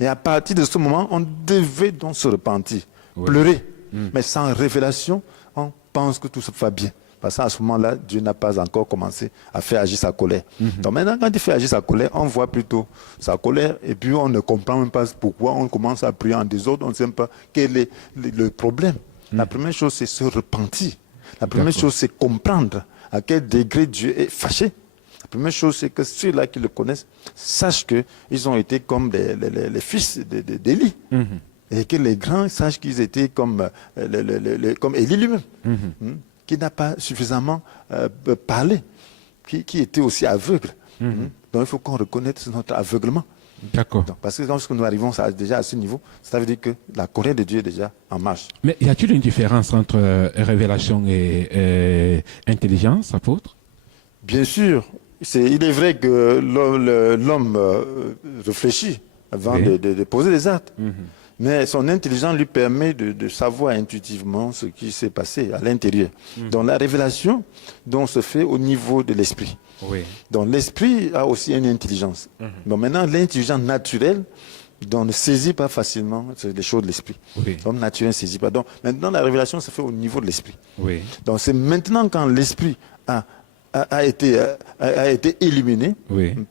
Et à partir de ce moment, on devait donc se repentir, pleurer. Mais sans révélation, on pense que tout se va bien. Parce qu'à ce moment-là, Dieu n'a pas encore commencé à faire agir sa colère. Donc maintenant, quand il fait agir sa colère, on voit plutôt sa colère et puis on ne comprend même pas pourquoi. On commence à prier en désordre, on ne sait même pas quel est le problème. La première chose, c'est se repentir. La première chose, c'est comprendre à quel degré Dieu est fâché. La première chose, c'est que ceux-là qui le connaissent sachent qu'ils ont été comme les fils d'Élie. Et que les grands sachent qu'ils étaient comme Élie lui-même. Qui n'a pas suffisamment parlé, qui était aussi aveugle. Donc il faut qu'on reconnaisse notre aveuglement. D'accord. Donc, parce que lorsque nous arrivons déjà à ce niveau, ça veut dire que la colère de Dieu est déjà en marche. Mais y a-t-il une différence entre révélation et intelligence, apôtre? Bien sûr, il est vrai que l'homme réfléchit avant de poser des actes. Mais son intelligence lui permet de savoir intuitivement ce qui s'est passé à l'intérieur. Donc la révélation se fait au niveau de l'esprit. Oui. Donc l'esprit a aussi une intelligence. Donc maintenant, l'intelligence naturelle ne saisit pas facilement les choses de l'esprit. Oui. L'homme naturel ne saisit pas. Donc maintenant, la révélation se fait au niveau de l'esprit. Oui. Donc c'est maintenant quand l'esprit a été illuminé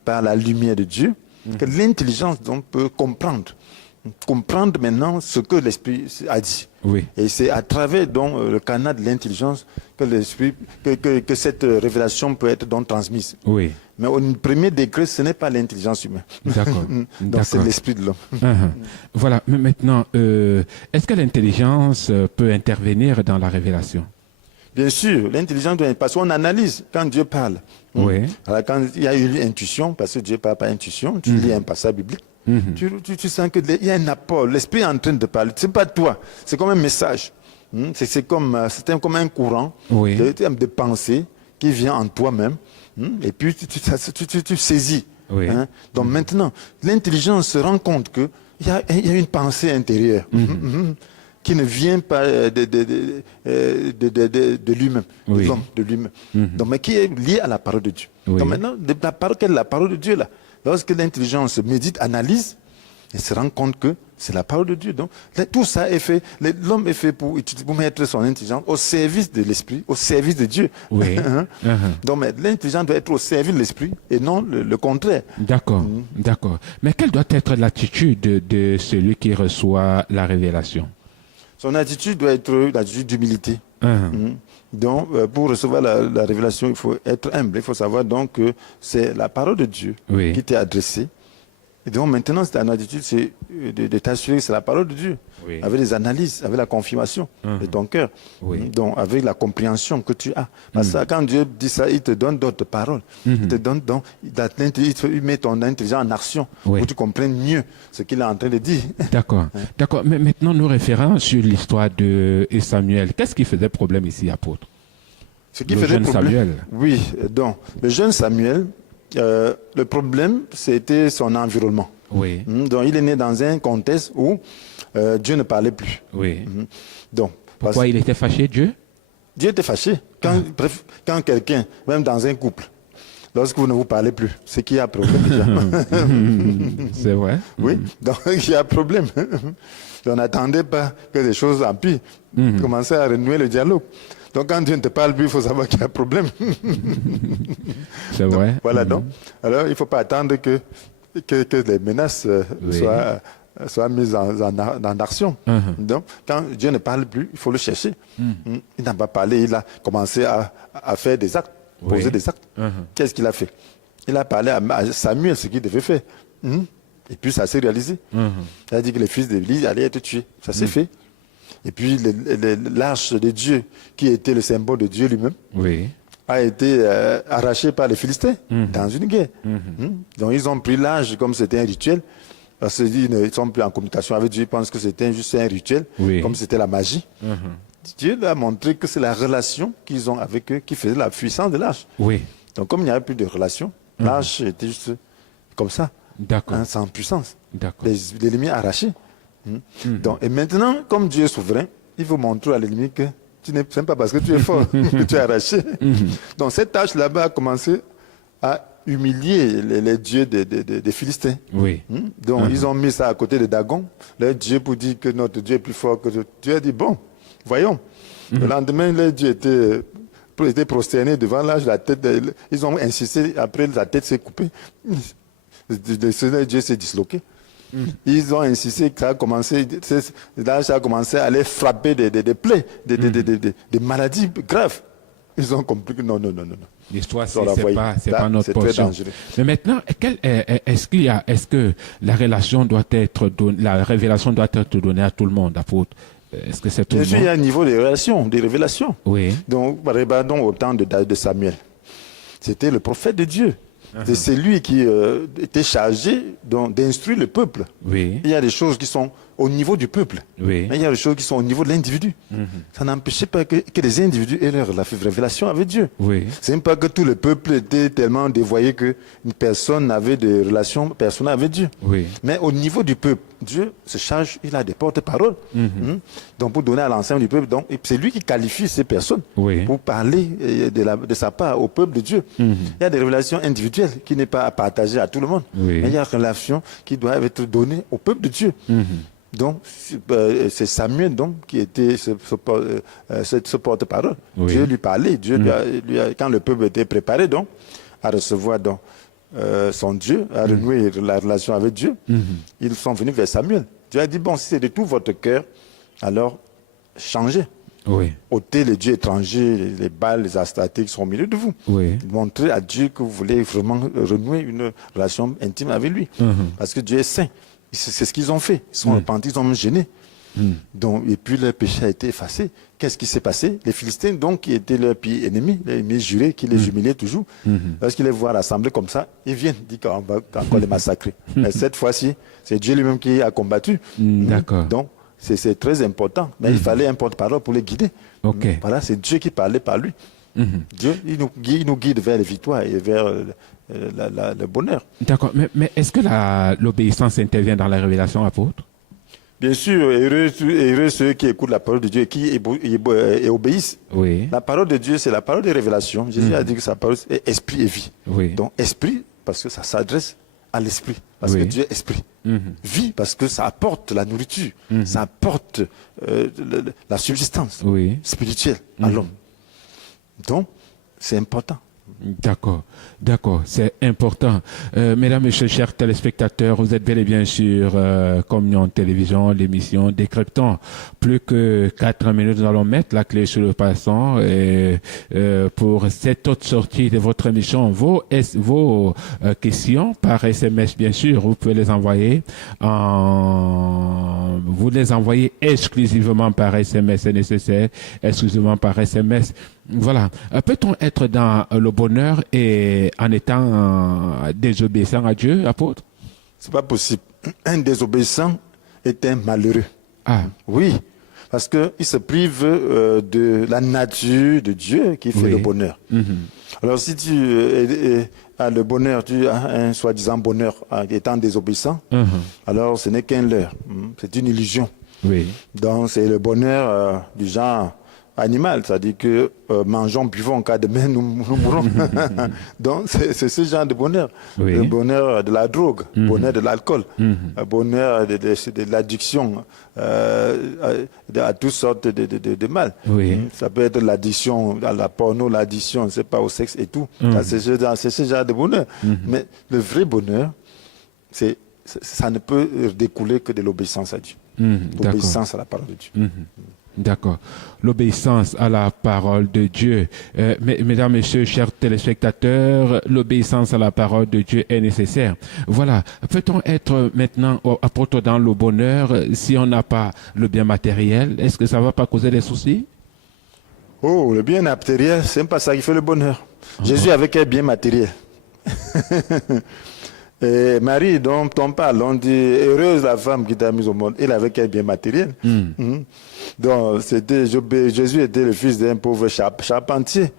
par la lumière de Dieu que l'intelligence peut comprendre maintenant ce que l'esprit a dit. Oui. Et c'est à travers le canal de l'intelligence que l'esprit, que cette révélation peut être transmise. Oui. Mais au premier degré, ce n'est pas l'intelligence humaine. D'accord. Donc c'est l'esprit de l'homme. Voilà. Mais maintenant, est-ce que l'intelligence peut intervenir dans la révélation? Bien sûr, l'intelligence doit être, parce qu'on analyse quand Dieu parle. Oui. Alors, quand il y a eu l'intuition, parce que Dieu parle par intuition, tu lis un passage biblique, tu sens qu'il y a un apport, l'esprit est en train de parler. C'est pas toi, c'est comme un message. C'est comme un courant de pensée qui vient en toi-même. Et puis tu saisis. Oui. Donc maintenant, l'intelligence se rend compte qu'il y a une pensée intérieure. Qui ne vient pas de lui-même, de l'homme, de lui-même. Donc, mais qui est lié à la parole de Dieu. Donc maintenant, quelle est la parole de Dieu là? Lorsque l'intelligence médite, analyse, elle se rend compte que c'est la parole de Dieu. Donc tout ça est fait, l'homme est fait pour mettre son intelligence au service de l'esprit, au service de Dieu. Oui. Donc l'intelligence doit être au service de l'esprit et non le contraire. D'accord, d'accord. Mais quelle doit être l'attitude de celui qui reçoit la révélation? Son attitude doit être l'attitude d'humilité. Donc, pour recevoir la révélation, il faut être humble. Il faut savoir donc que c'est la parole de Dieu qui t'est adressée. Et donc maintenant, c'est une attitude, c'est de t'assurer que c'est la parole de Dieu. Avec des analyses, avec la confirmation de ton cœur. Donc, avec la compréhension que tu as. Parce que quand Dieu dit ça, il te donne d'autres paroles. Il te donne donc, il met ton intelligence en action pour que tu comprennes mieux ce qu'il est en train de dire. D'accord. D'accord. Mais maintenant, nous référons sur l'histoire de Samuel. Qu'est-ce qui faisait problème ici, apôtre? Ce qui faisait problème. Samuel. Oui, donc, le jeune Samuel, le problème, c'était son environnement. Oui. Donc, il est né dans un contexte où Dieu ne parlait plus. Oui. Donc, pourquoi il était fâché, Dieu? Dieu était fâché. Quand quelqu'un, même dans un couple, lorsque vous ne vous parlez plus, c'est qu'il y a problème déjà. C'est vrai. Oui, donc il y a problème. On n'attendait pas que des choses empirent. Commencer à renouer le dialogue. Donc quand Dieu ne te parle plus, il faut savoir qu'il y a problème. C'est vrai. Voilà donc. Alors il ne faut pas attendre que les menaces soient mises en action. Donc quand Dieu ne parle plus, il faut le chercher. Il n'a pas parlé, il a commencé à faire des actes, poser des actes. Qu'est-ce qu'il a fait? Il a parlé à Samuel ce qu'il devait faire. Et puis ça s'est réalisé. Il a dit que les fils d'Élie allaient être tués. Ça s'est fait. Et puis l'arche de Dieu, qui était le symbole de Dieu lui-même, a été arraché par les Philistins dans une guerre. Donc ils ont pris l'arche comme c'était un rituel, parce qu'ils ne sont plus en communication avec Dieu, ils pensent que c'était juste un rituel, comme c'était la magie. Dieu leur a montré que c'est la relation qu'ils ont avec eux qui faisait la puissance de l'arche. Donc comme il n'y avait plus de relation, l'arche était juste comme ça, sans puissance. L'ennemi arraché. Donc, et maintenant, comme Dieu est souverain, il vous montre à l'ennemi que tu n'es pas parce que tu es fort que tu es arraché. Donc cette tâche là-bas a commencé à humilier les dieux des Philistins. Donc ils ont mis ça à côté de Dagon, leur dieu, pour dire que notre Dieu est plus fort que Dieu. A dit bon, voyons. Le lendemain, leur Dieu était prosterné devant l'âge, la tête. Ils ont insisté, après la tête s'est coupée. Le Dieu s'est disloqué. Ils ont insisté que ça a commencé, ça a commencé à les frapper des plaies, des maladies graves. Ils ont compris que non. L'histoire, c'est pas notre portion. Mais maintenant, est-ce que la révélation doit être donnée à tout le monde, apôtre? Est-ce que c'est tout le monde? Il y a un niveau de révélation. Oui. Donc, regardons au temps de Samuel. C'était le prophète de Dieu. C'est lui qui était chargé d'instruire le peuple. Oui. Il y a des choses qui sont au niveau du peuple. Oui. Mais il y a des choses qui sont au niveau de l'individu. Ça n'empêchait pas que les individus aient leur révélation avec Dieu. Oui. C'est même pas que tout le peuple était tellement dévoyé qu'une personne n'avait de relation personnelle avec Dieu. Oui. Mais au niveau du peuple, Dieu se charge, il a des porte-paroles. Donc pour donner à l'ensemble du peuple, donc c'est lui qui qualifie ces personnes Oui. pour parler de sa part au peuple de Dieu. Il y a des révélations individuelles qui n'est pas à partager à tout le monde. Oui. Mais il y a des révélations qui doivent être données au peuple de Dieu. Donc, c'est Samuel donc, qui était ce porte-parole. Oui. Dieu lui parlait. Dieu quand le peuple était préparé donc, à recevoir donc, son Dieu, à renouer la relation avec Dieu, ils sont venus vers Samuel. Dieu a dit, bon, si c'est de tout votre cœur, alors changez. Oui. ôtez les dieux étrangers, les Baals, les Astartés qui sont au milieu de vous. Oui. Montrez à Dieu que vous voulez vraiment renouer une relation intime avec lui. Parce que Dieu est saint. C'est ce qu'ils ont fait. Ils sont repentis, ils ont même gêné. Donc, et puis leur péché a été effacé. Qu'est-ce qui s'est passé? Les Philistins, donc, qui étaient leurs pires ennemis, les ennemis jurés, qui les humiliaient toujours, lorsqu'ils les voient rassemblés comme ça, ils viennent, ils disent qu'on va encore les massacrer. Mais cette fois-ci, c'est Dieu lui-même qui a combattu. D'accord. Donc, c'est très important. Mais il fallait un porte-parole pour les guider. Ok. Voilà, c'est Dieu qui parlait par lui. Dieu, il nous guide vers les victoires et vers le bonheur. D'accord. Mais est-ce que l'obéissance intervient dans la révélation, apôtre? Bien sûr, heureux ceux qui écoutent la parole de Dieu et qui et obéissent. Oui. La parole de Dieu, c'est la parole de révélation. Jésus a dit que sa parole est esprit et vie. Oui. Donc, esprit, parce que ça s'adresse à l'esprit. Parce que Dieu est esprit. Vie, parce que ça apporte la nourriture. Ça apporte la subsistance spirituelle à l'homme. Donc, c'est important. D'accord, d'accord, c'est important. Mesdames, Messieurs, chers téléspectateurs, vous êtes bel et bien sur Communion Télévision, l'émission Décryptant. Plus que 4 minutes, nous allons mettre la clé sur le passant pour cette autre sortie de votre émission. Vos questions par SMS, bien sûr, vous pouvez les envoyer vous les envoyez exclusivement par SMS, c'est nécessaire, exclusivement par SMS. Voilà. Peut-on être dans le bonheur et en étant désobéissant à Dieu, apôtre? C'est pas possible. Un désobéissant est un malheureux. Ah. Oui, parce qu'il se prive de la nature de Dieu qui fait le bonheur. Alors si tu as le bonheur, tu as un soi-disant bonheur étant désobéissant, alors ce n'est qu'un leurre. C'est une illusion. Oui. Donc c'est le bonheur du genre animal, c'est-à-dire que mangeons, buvons, car demain nous mourrons. Donc c'est ce genre de bonheur. Oui. Le bonheur de la drogue, le bonheur de l'alcool, le bonheur de l'addiction à toutes sortes de mal. Oui. Ça peut être l'addiction à la porno, l'addiction, je ne sais pas, au sexe et tout. C'est ce genre de bonheur. Mais le vrai bonheur, ça ne peut découler que de l'obéissance à Dieu. L'obéissance à la parole de Dieu. D'accord. L'obéissance à la parole de Dieu. Mesdames, Messieurs, chers téléspectateurs, l'obéissance à la parole de Dieu est nécessaire. Voilà. Peut-on être maintenant apôtre dans le bonheur si on n'a pas le bien matériel? Est-ce que ça ne va pas causer des soucis? Oh, le bien matériel, c'est même pas ça qui fait le bonheur. Jésus avait quel bien matériel? Et Marie, dont on parle, on dit heureuse la femme qui t'a mise au monde. Elle avait quel bien matériel? Donc, Jésus était le fils d'un pauvre charpentier.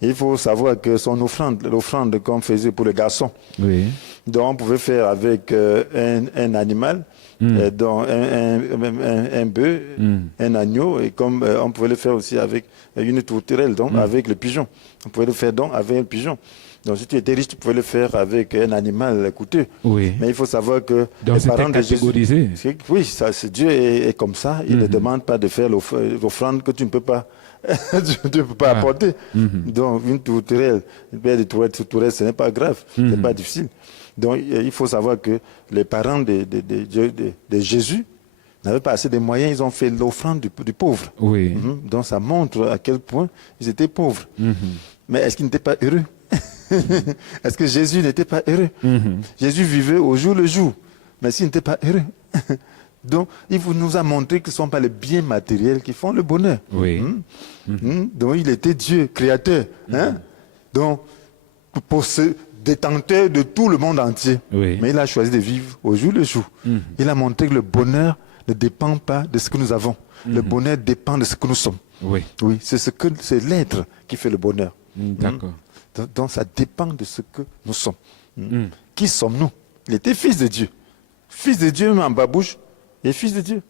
Il faut savoir que son l'offrande qu'on faisait pour les garçons, donc on pouvait faire avec un animal, donc un bœuf, un agneau, et comme on pouvait le faire aussi avec une tourterelle, donc avec le pigeon. On pouvait le faire donc avec un pigeon. Donc, si tu étais riche, tu pouvais le faire avec un animal coûteux. Oui. Mais il faut savoir que donc les parents de catégorisé. Jésus... Oui, Dieu est comme ça. Il ne demande pas de faire l'offrande que tu ne peux pas, apporter. Donc, une tourterelle, des tourterelles, ce n'est pas grave. Ce n'est pas difficile. Donc, il faut savoir que les parents de Jésus n'avaient pas assez de moyens. Ils ont fait l'offrande du pauvre. Oui. Donc, ça montre à quel point ils étaient pauvres. Mais est-ce qu'ils n'étaient pas heureux? Est-ce que Jésus n'était pas heureux? Jésus vivait au jour le jour, mais s'il n'était pas heureux. Donc, il nous a montré que ce ne sont pas les biens matériels qui font le bonheur. Oui. Donc, il était Dieu, créateur. Donc, détenteur de tout le monde entier. Oui. Mais il a choisi de vivre au jour le jour. Il a montré que le bonheur ne dépend pas de ce que nous avons. Le bonheur dépend de ce que nous sommes. Oui. Oui, c'est l'être qui fait le bonheur. D'accord. Donc ça dépend de ce que nous sommes. Qui sommes-nous? Il était fils de Dieu. Fils de Dieu, même en babouche, et fils de Dieu.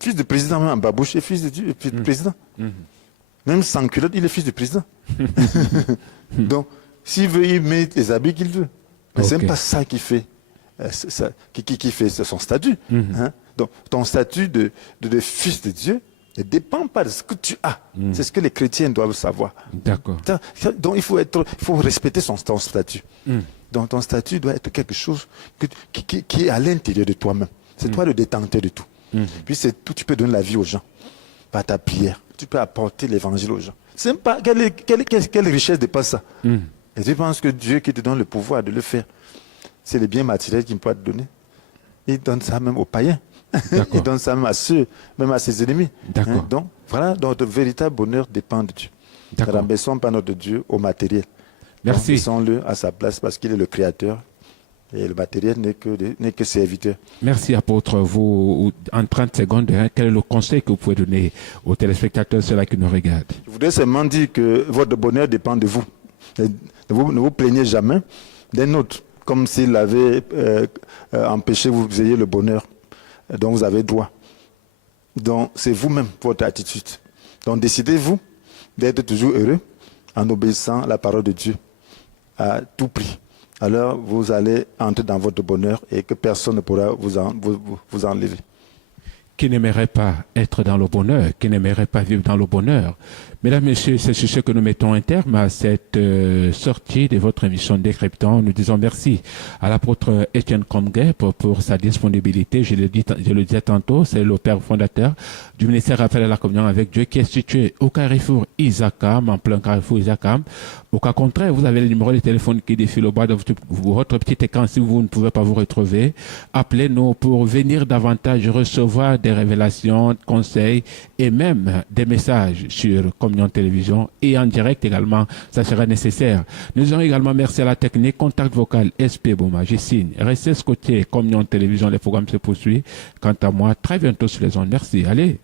Fils de président, même en babouche, et fils de Dieu, et fils de président. Même sans culotte, il est fils du président. Donc, s'il veut, il met les habits qu'il veut. Mais c'est même pas ça qui fait, qui fait son statut. Hein? Donc, ton statut de fils de Dieu ne dépend pas de ce que tu as. C'est ce que les chrétiens doivent savoir. D'accord. Donc, il faut respecter ton statut. Donc, ton statut doit être quelque chose qui est à l'intérieur de toi-même. C'est toi le détenteur de tout. Puis c'est tout, tu peux donner la vie aux gens par ta prière. Tu peux apporter l'évangile aux gens. C'est même pas quelle richesse dépasse ça. Et tu penses que Dieu qui te donne le pouvoir de le faire, c'est les biens matériels qu'il peut te donner. Il donne ça même aux païens. Il donne ça même à ceux, même à ses ennemis. Hein? Donc voilà, notre véritable bonheur dépend de Dieu. Ne rabaissons pas notre Dieu au matériel. Merci. Laissons-le à sa place parce qu'il est le créateur. Et le matériel n'est que serviteur. Merci, apôtre. Vous, en 30 secondes, quel est le conseil que vous pouvez donner aux téléspectateurs, ceux-là qui nous regardent? Je voudrais seulement dire que votre bonheur dépend de vous. Ne vous plaignez jamais d'un autre, comme s'il avait empêché que vous ayez le bonheur dont vous avez droit. Donc, c'est vous-même, votre attitude. Donc, décidez-vous d'être toujours heureux en obéissant à la parole de Dieu à tout prix. Alors vous allez entrer dans votre bonheur et que personne ne pourra vous enlever. Qui n'aimerait pas être dans le bonheur, qui n'aimerait pas vivre dans le bonheur. Mesdames, Messieurs, c'est sur ce que nous mettons un terme à cette sortie de votre émission Décryptant. Nous disons merci à l'apôtre Etienne Comguet pour sa disponibilité. Je le disais tantôt, c'est le père fondateur du ministère Appel à la Communion avec Dieu qui est situé au Carrefour Isakam, en plein Carrefour Isakam. Au cas contraire, vous avez le numéro de téléphone qui défile au bas de votre petit écran si vous ne pouvez pas vous retrouver. Appelez-nous pour venir davantage recevoir des révélations, conseils et même des messages sur Communion Télévision et en direct également, ça sera nécessaire. Nous disons également merci à la technique, contact vocal SP Boma, je signe. Restez scotché, Communion Télévision, les programmes se poursuivent. Quant à moi, très bientôt sur les ondes. Merci. Allez.